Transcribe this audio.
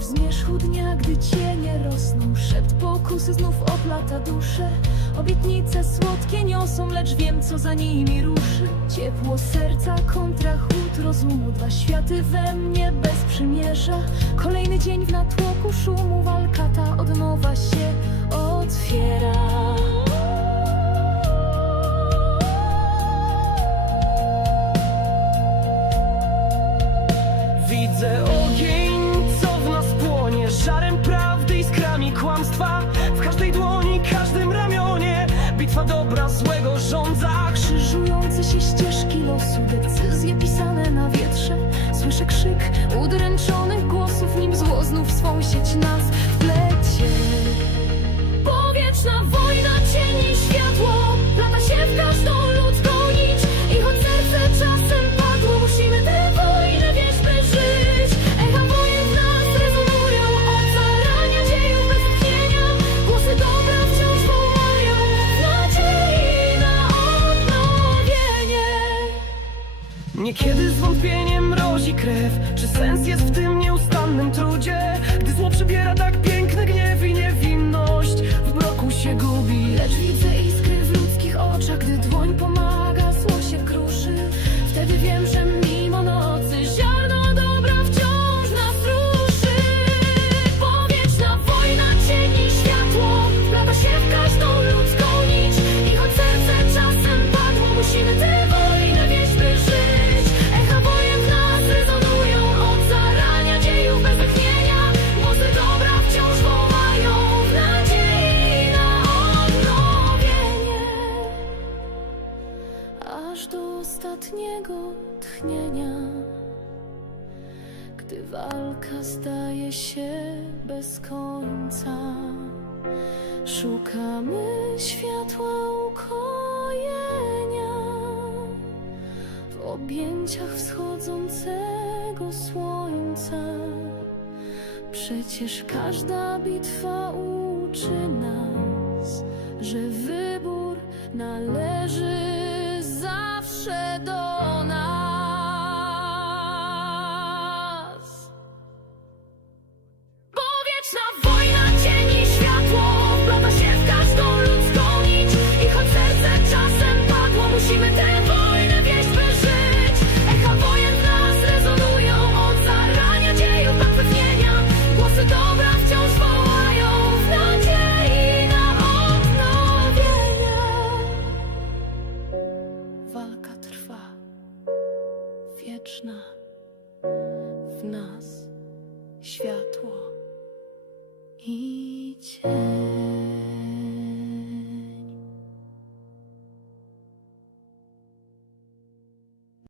W zmierzchu dnia, gdy cienie rosną Szept pokusy znów oplata duszę. Obietnice słodkie niosą, lecz wiem co za nimi ruszy. Ciepło serca kontra chłód rozumu. Dwa światy we mnie bez przymierza. Kolejny dzień w natłoku szumu. Walka ta dobra, złego rządza Krzyżujące się ścieżki losu, decyzje pisane na wietrze. Słyszę krzyk udręczonych głosów, nim zło znów swą sieć nas wplecie. Niekiedy zwątpienie mrozi krew Czy sens jest w tym nieustannym trudzie? Aż do ostatniego tchnienia. Gdy walka zdaje się bez końca, szukamy światła ukojenia w objęciach wschodzącego słońca. Przecież każda bitwa uczy nas, że wybór należy w nas światło.